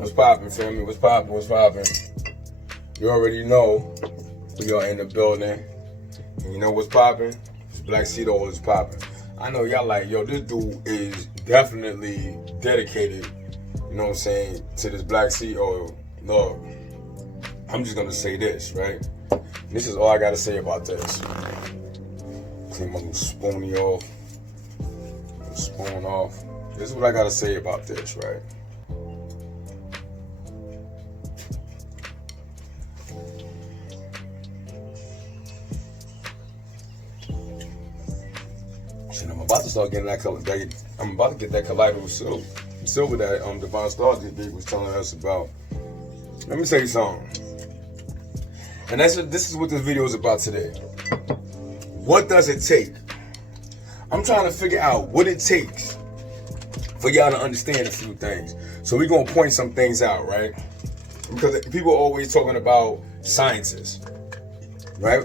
What's poppin', family? What's poppin'? What's poppin'? You already know we are in the building. And you know what's poppin'? This Black Seed Oil is poppin'. I know y'all like, yo, this dude is definitely dedicated, you know what I'm saying, to this Black Seed Oil. Look, I'm just gonna say this, right? This is all I gotta say about this. Clean my little spoony off. Spoon off. This is what I gotta say about this, right? I'm about to start getting that color. I'm about to get that colloidal silver that Divine Stars was telling us about. Let me tell you something. And this is what this video is about today. What does it take? I'm trying to figure out what it takes for y'all to understand a few things. So we're gonna point some things out, right? Because people are always talking about sciences, right?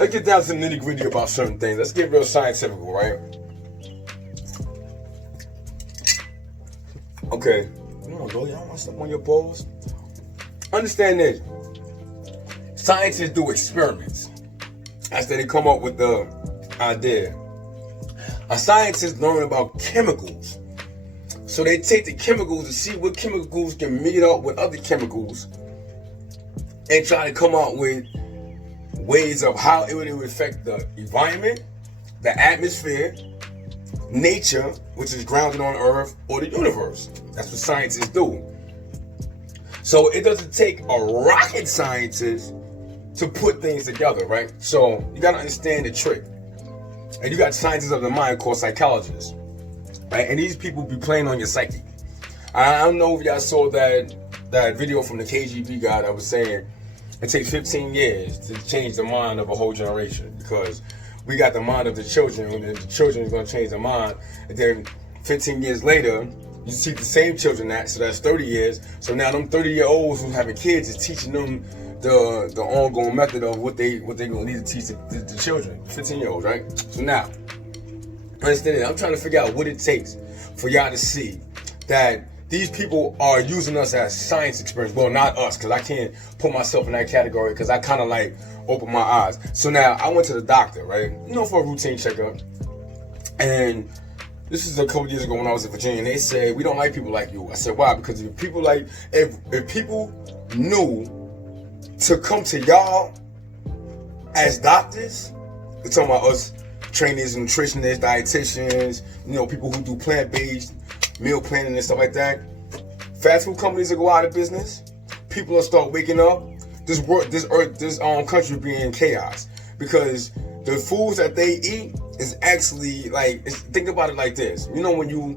Let's get down to the nitty gritty about certain things. Let's get real scientific, right? Okay. Come on, bro. Y'all want something on your balls? Understand this. Scientists do experiments. After they come up with the idea. A scientist learn about chemicals. So they take the chemicals to see what chemicals can meet up with other chemicals and try to come up with ways of how it would affect the environment, the atmosphere, nature, which is grounded on Earth, or the universe. That's what scientists do. So it doesn't take a rocket scientist to put things together, right? So you gotta understand the trick. And you got scientists of the mind called psychologists, right? And these people be playing on your psyche. I don't know if y'all saw that video from the KGB guy that was saying it takes 15 years to change the mind of a whole generation, because we got the mind of the children, and the children is going to change their mind, and then 15 years later, you see the same children so that's 30 years. So now them 30-year-olds who having kids is teaching them the ongoing method of what they going to need to teach the children, 15-year-olds, right? So now, understand it. I'm trying to figure out what it takes for y'all to see that these people are using us as science experiments. Well, not us, because I can't put myself in that category, because I kind of like open my eyes. So now I went to the doctor, right? You know, for a routine checkup. And this is a couple years ago when I was in Virginia, and they said, we don't like people like you. I said, why? Because if people knew to come to y'all as doctors, we're talking about us trainers, nutritionists, dietitians, you know, people who do plant-based meal planning and stuff like that. Fast food companies will go out of business. People will start waking up. This country will be in chaos, because the foods that they eat is actually like, think about it like this. You know, when you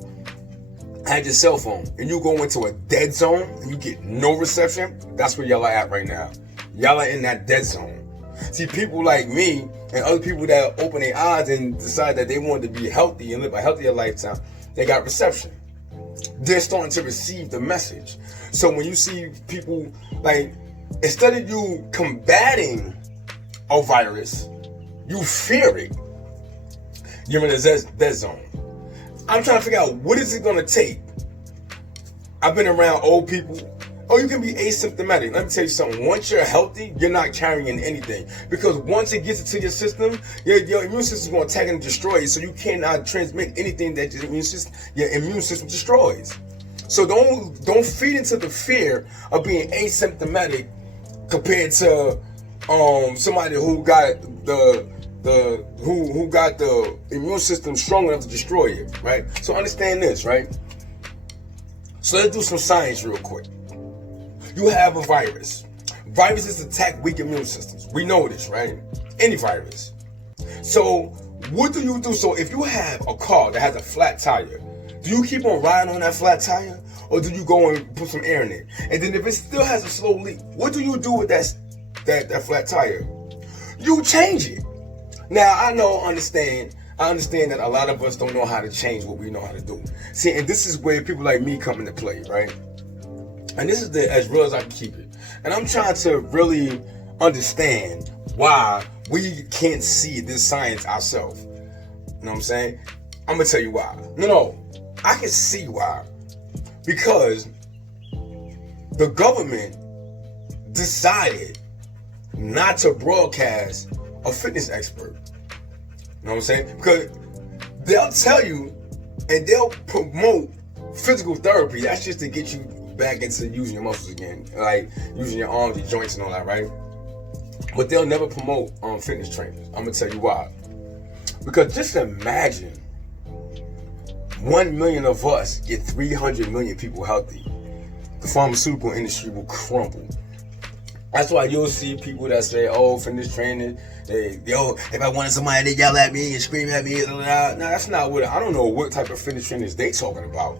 had your cell phone and you go into a dead zone and you get no reception, that's where y'all are at right now. Y'all are in that dead zone. See, people like me and other people that open their eyes and decide that they want to be healthy and live a healthier lifestyle, they got reception. They're starting to receive the message. So when you see people, like, instead of you combating a virus, you fear it. You're in a dead zone. I'm trying to figure out, what is it going to take? I've been around old people. Oh, you can be asymptomatic. Let me tell you something. Once you're healthy, you're not carrying anything. Because once it gets into your system, your immune system is going to attack and destroy you. So you cannot transmit anything that your immune system destroys. So don't feed into the fear of being asymptomatic compared to somebody who got who got the immune system strong enough to destroy you, right? So understand this, right? So let's do some science real quick. You have a virus. Viruses attack weak immune systems. We know this, right? Any virus. So what do you do? So if you have a car that has a flat tire, do you keep on riding on that flat tire? Or do you go and put some air in it? And then if it still has a slow leak, what do you do with that flat tire? You change it. Now, I understand that a lot of us don't know how to change what we know how to do. See, and this is where people like me come into play, right? And this is as real as I can keep it. And I'm trying to really understand why we can't see this science ourselves. You know what I'm saying? I'm going to tell you why. No, I can see why. Because the government decided not to broadcast a fitness expert. You know what I'm saying? Because they'll tell you and they'll promote physical therapy. That's just to get you back into using your muscles again, like using your arms, your joints, and all that, right? But they'll never promote fitness trainers. I'm gonna tell you why. Because just imagine 1 million of us get 300 million people healthy. The pharmaceutical industry will crumble. That's why you'll see people that say, "Oh, fitness training, if I wanted somebody to yell at me and scream at me," no, that's not what. I don't know what type of fitness trainers they talking about,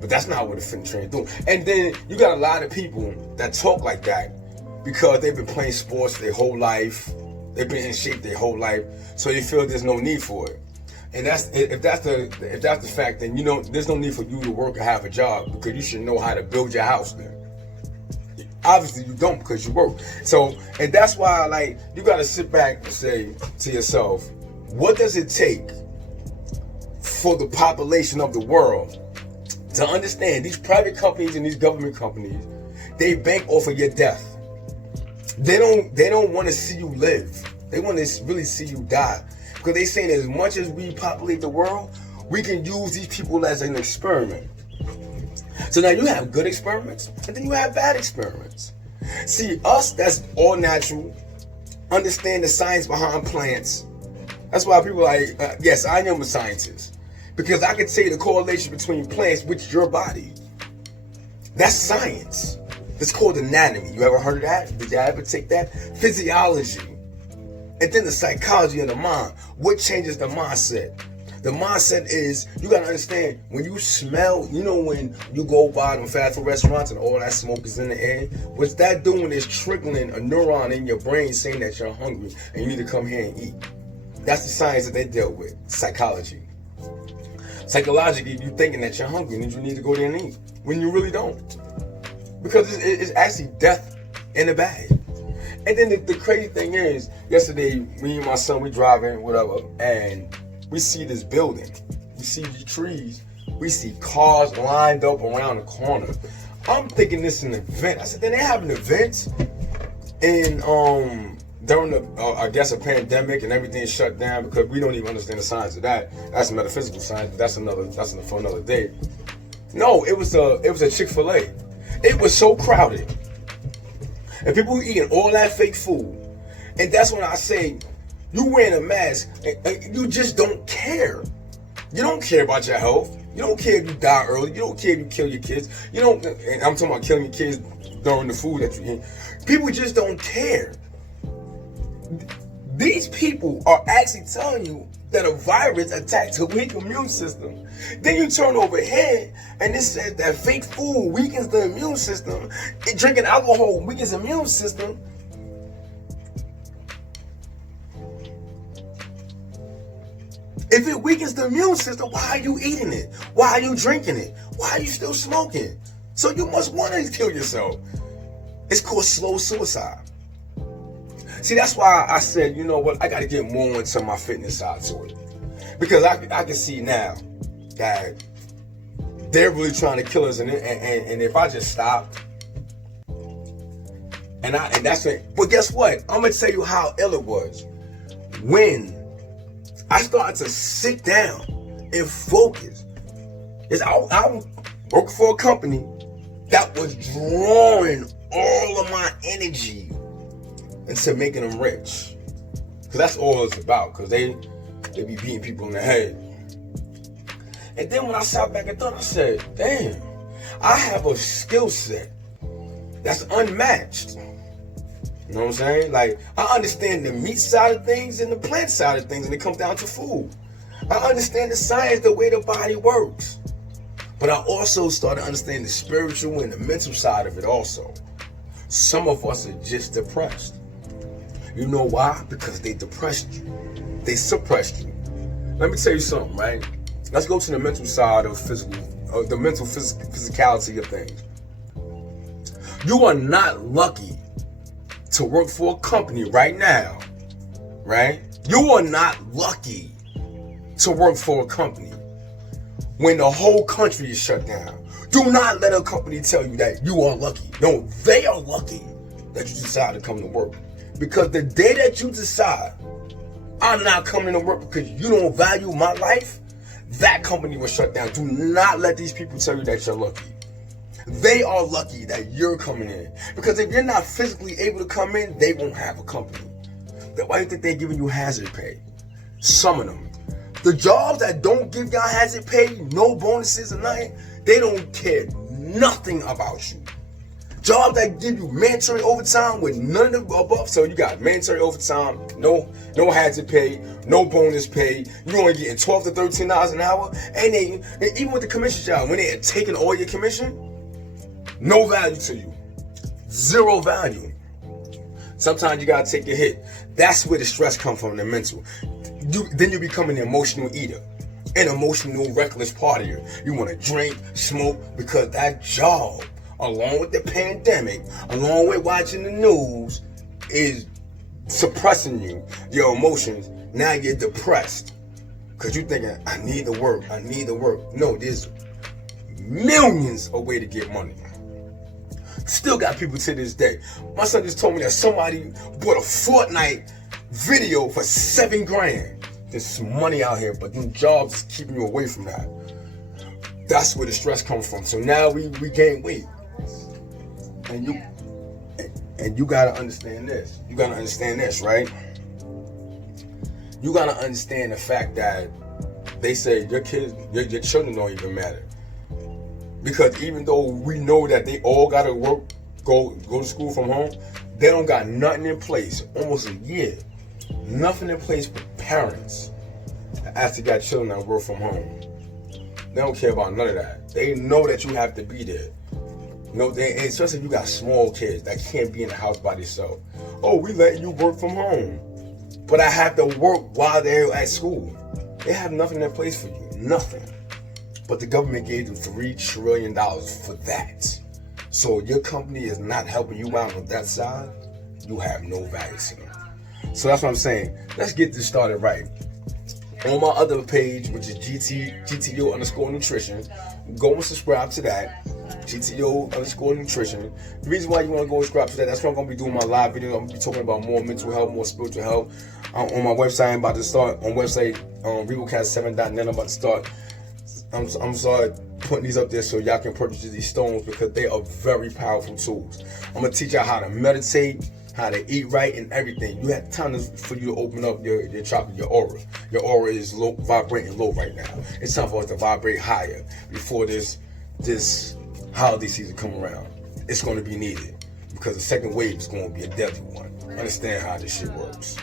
but that's not what a fitness trainer do. And then you got a lot of people that talk like that because they've been playing sports their whole life, they've been in shape their whole life, so they feel there's no need for it. And if that's the fact, then there's no need for you to work or have a job, because you should know how to build your house then. Obviously you don't, because you work. So, and that's why you gotta sit back and say to yourself, what does it take for the population of the world to understand these private companies and these government companies, they bank off of your death. They don't want to see you live. They want to really see you die. Because they saying as much as we populate the world, we can use these people as an experiment. So now you have good experiments, and then you have bad experiments. See, us, that's all natural, understand the science behind plants. That's why people are like, yes, I am a scientist. Because I can tell you the correlation between plants with your body. That's science. It's called anatomy. You ever heard of that? Did you ever take that? Physiology. And then the psychology of the mind. What changes the mindset? The mindset is, you gotta understand, when you smell, when you go by them fast food restaurants and all that smoke is in the air, what's that doing is triggering a neuron in your brain saying that you're hungry and you need to come here and eat. That's the science that they deal with, psychology. Psychologically, you're thinking that you're hungry and you need to go there and eat, when you really don't. Because it's actually death in a bag. And then the crazy thing is, yesterday, me and my son, we driving, whatever, and we see this building. We see the trees. We see cars lined up around the corner. I'm thinking this is an event. I said, then they have an event in during I guess a pandemic and everything is shut down, because we don't even understand the science of that. That's metaphysical science, but that's for another day. No, it was a Chick-fil-A. It was so crowded. And people were eating all that fake food. And that's when I say, you wearing a mask, and you just don't care. You don't care about your health. You don't care if you die early. You don't care if you kill your kids. You don't, and I'm talking about killing your kids during the food that you eat. People just don't care. These people are actually telling you that a virus attacks a weak immune system. Then you turn over here and it says that fake food weakens the immune system, and drinking alcohol weakens the immune system. If it weakens the immune system, why are you eating it? Why are you drinking it? Why are you still smoking? So you must want to kill yourself. It's called slow suicide. See, that's why I said, you know what, I got to get more into my fitness side to it. Because I can see now that they're really trying to kill us. And if I just stopped, and that's it. But guess what? I'm going to tell you how ill it was. When I started to sit down and focus. I worked for a company that was drawing all of my energy into making them rich. Because that's all it's about. Because they be beating people in the head. And then when I sat back and thought, I said, damn, I have a skill set that's unmatched. You know what I'm saying? Like, I understand the meat side of things and the plant side of things, and it comes down to food. I understand the science, the way the body works. But I also started understanding the spiritual and the mental side of it also. Some of us are just depressed. You know why? Because they depressed you. They suppressed you. Let me tell you something, right? Let's go to the mental side of the mental physicality of things. You are not lucky to work for a company right now, right? You are not lucky to work for a company when the whole country is shut down. Do not let a company tell you that you are lucky. No, they are lucky that you decide to come to work. Because the day that you decide, I'm not coming to work because you don't value my life, that company will shut down. Do not let these people tell you that you're lucky. They are lucky that you're coming in. Because if you're not physically able to come in, they won't have a company. Why do you think they're giving you hazard pay? Some of them. The jobs that don't give y'all hazard pay, no bonuses or nothing, they don't care nothing about you. Jobs that give you mandatory overtime with none of the above. So you got mandatory overtime, no hazard pay, no bonus pay. You only getting $12 to $13 an hour. And even with the commission job, when they're taking all your commission, no value to you. Zero value. Sometimes you gotta take a hit. That's where the stress comes from, the mental. Then you become an emotional eater, an emotional reckless partier. You want to drink, smoke, because that job, along with the pandemic, along with watching the news, is suppressing you, your emotions. Now you're depressed because you're thinking, I need to work. No, there's millions of ways to get money. Still got people to this day. My son just told me that somebody bought a Fortnite video for $7,000. There's some money out here, but them jobs is keeping you away from that. That's where the stress comes from. So now we gain weight. And you gotta understand this. You gotta understand this, right? You gotta understand the fact that they say your kids, your children don't even matter. Because even though we know that they all gotta work, go to school from home, they don't got nothing in place. Almost a year, nothing in place for parents that actually got children that work from home. They don't care about none of that. They know that you have to be there. Especially if you got small kids that can't be in the house by themselves. Oh, we letting you work from home, but I have to work while they're at school. They have nothing in place for you, nothing. But the government gave them $3 trillion for that. So your company is not helping you out on that side, you have no value to them. So that's what I'm saying. Let's get this started right. On my other page, which is GTO_nutrition, go and subscribe to that. GTO_nutrition. The reason why you want to go and subscribe to that, that's where I'm going to be doing my live video. I'm going to be talking about more mental health, more spiritual health. On my website, I'm about to start on website, rebelcast7.net. I'm about to start. I'm sorry putting these up there so y'all can purchase these stones because they are very powerful tools. I'm going to teach y'all how to meditate, how to eat right, and everything. You have time for you to open up your chakra, your aura. Your aura is low, vibrating low right now. It's time for us to vibrate higher before this holiday season come around. It's going to be needed because the second wave is going to be a deadly one. Understand how this shit works.